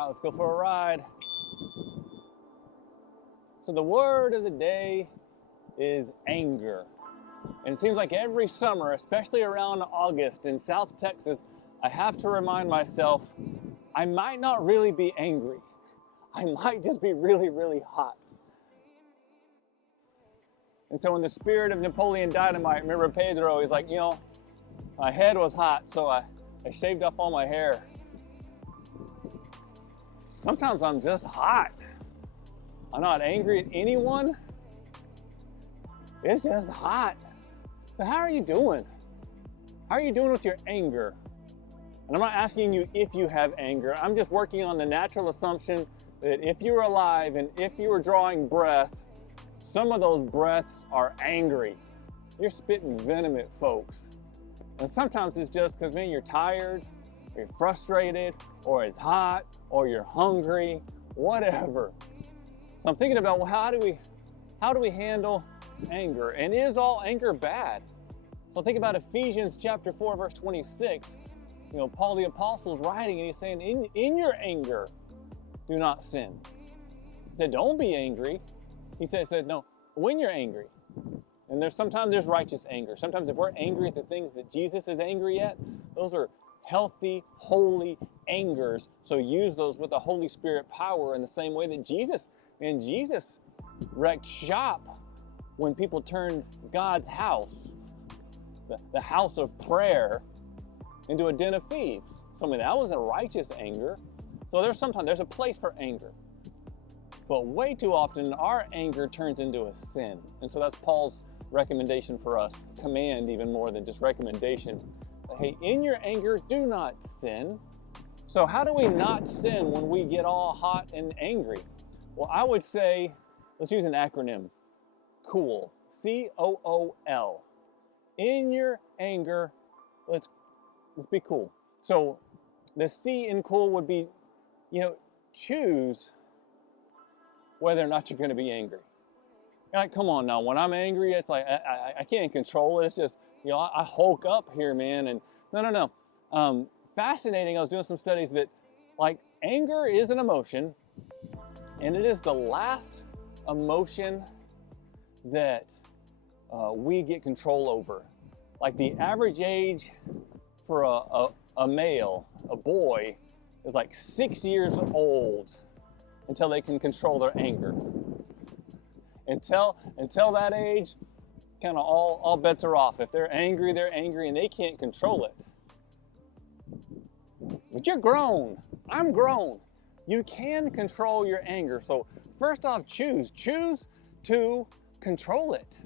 All right, let's go for a ride. So the word of the day is anger. And it seems like every summer, especially around August in South Texas, I have to remind myself I might not really be angry. I might just be really, really hot. And so in the spirit of Napoleon Dynamite, remember Pedro, he's like, my head was hot, so I shaved off all my hair. Sometimes I'm just hot. I'm not angry at anyone. It's just hot. So how are you doing? How are you doing with your anger? And I'm not asking you if you have anger. I'm just working on the natural assumption that if you're alive and if you are drawing breath, some of those breaths are angry. You're spitting venom at folks. And sometimes it's just because, man, you're tired, or you're frustrated, or it's hot, or you're hungry, whatever. So I'm thinking about, well, how do we handle anger? And is all anger bad? So think about Ephesians chapter 4, verse 26. Paul the Apostle is writing and he's saying, in your anger, do not sin. He said, don't be angry. He said, no, when you're angry. And sometimes there's righteous anger. Sometimes if we're angry at the things that Jesus is angry at, those are healthy, holy angers. So use those with the Holy Spirit power in the same way that Jesus wrecked shop when people turned God's house, the house of prayer, into a den of thieves. So that was a righteous anger. So there's a place for anger. But way too often our anger turns into a sin. And so that's Paul's recommendation for us, command even more than just recommendation. Hey, in your anger, do not sin. So how do we not sin when we get all hot and angry? Well, I would say, let's use an acronym. COOL. C-O-O-L. In your anger, let's be cool. So the C in cool would be, choose whether or not you're going to be angry. Like, come on now, when I'm angry, it's like, I can't control it. It's just, I hulk up here, man. And no. Fascinating, I was doing some studies that, anger is an emotion, and it is the last emotion that we get control over. Like the average age for a male, a boy, is 6 years old until they can control their anger. Until that age, kind of all bets are off. If they're angry and they can't control it. But you're grown. I'm grown. You can control your anger. So first off, choose to control it.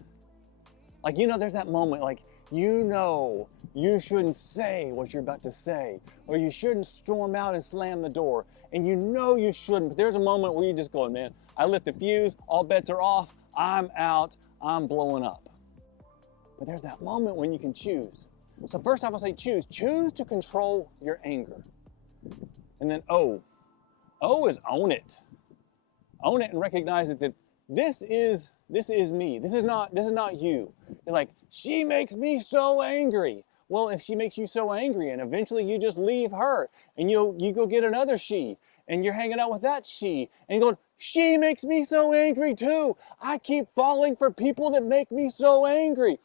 There's that moment, you shouldn't say what you're about to say, or you shouldn't storm out and slam the door, and you shouldn't, but there's a moment where you just go, man, I lit the fuse, all bets are off, I'm out, I'm blowing up. But there's that moment when you can choose. So first off, I'll say choose to control your anger. And then O is own it. Own it and recognize that this is me. This is not you. You're like, she makes me so angry. Well, if she makes you so angry and eventually you just leave her and you go get another she and you're hanging out with that she and you're going, she makes me so angry too. I keep falling for people that make me so angry.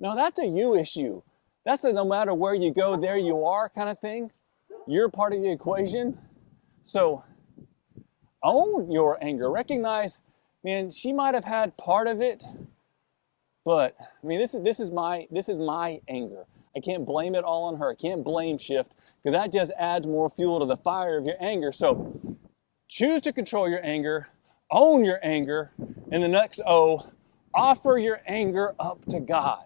Now that's a you issue. That's a no matter where you go, there you are kind of thing. You're part of the equation. So own your anger. Recognize, man, she might have had part of it, but this is my anger. I can't blame it all on her. I can't blame shift because that just adds more fuel to the fire of your anger. So choose to control your anger, own your anger, and the next O, offer your anger up to God.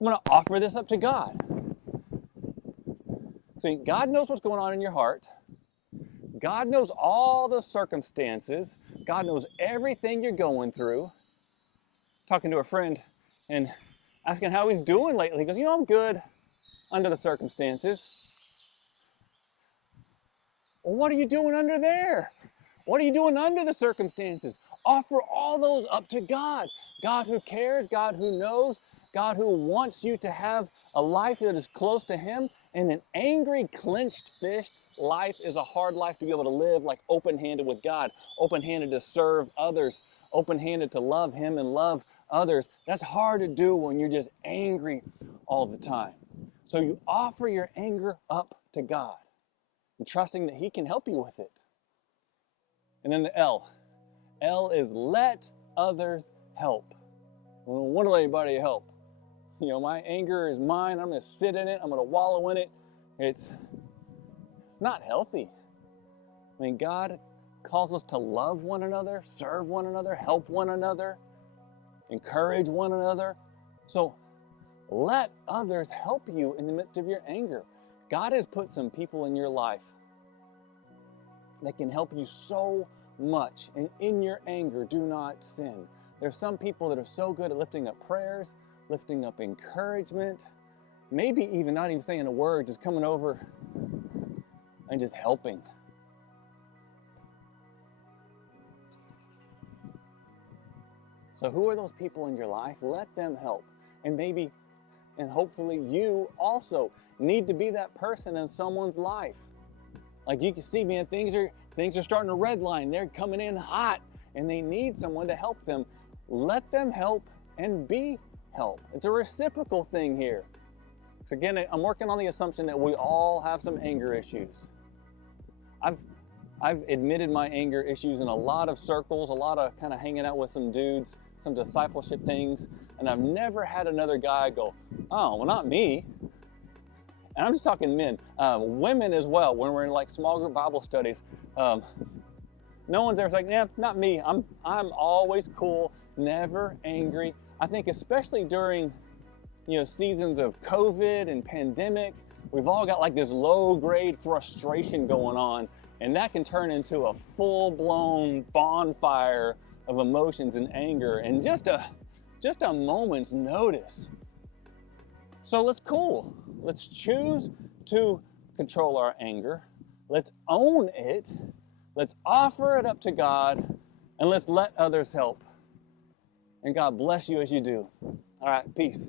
I'm going to offer this up to God. See, God knows what's going on in your heart. God knows all the circumstances. God knows everything you're going through. Talking to a friend and asking how he's doing lately. He goes, I'm good under the circumstances. Well, what are you doing under there? What are you doing under the circumstances? Offer all those up to God. God who cares, God who knows, God who wants you to have a life that is close to Him. And an angry, clenched fist life is a hard life to be able to live, like open-handed with God, open-handed to serve others, open-handed to love Him and love others. That's hard to do when you're just angry all the time. So you offer your anger up to God and trusting that He can help you with it. And then the L. L is let others help. What will anybody help? My anger is mine. I'm going to sit in it. I'm going to wallow in it. It's not healthy. God calls us to love one another, serve one another, help one another, encourage one another. So let others help you in the midst of your anger. God has put some people in your life that can help you so much. And in your anger, do not sin. There's some people that are so good at lifting up prayers, lifting up encouragement, maybe even not even saying a word, just coming over and just helping. So who are those people in your life? Let them help. And maybe, and hopefully you also need to be that person in someone's life. Like you can see, man, things are starting to redline. They're coming in hot and they need someone to help them. Let them help and be help. It's a reciprocal thing here. So again, I'm working on the assumption that we all have some anger issues. I've admitted my anger issues in a lot of circles, a lot of kind of hanging out with some dudes, some discipleship things, and I've never had another guy go, oh, well, not me. And I'm just talking men, women as well. When we're in like small group Bible studies, no one's ever like, yeah, not me. I'm always cool, never angry. I think especially during, seasons of COVID and pandemic, we've all got like this low-grade frustration going on, and that can turn into a full-blown bonfire of emotions and anger in just a moment's notice. So let's cool. Let's choose to control our anger. Let's own it. Let's offer it up to God, and let's let others help. And God bless you as you do. All right, peace.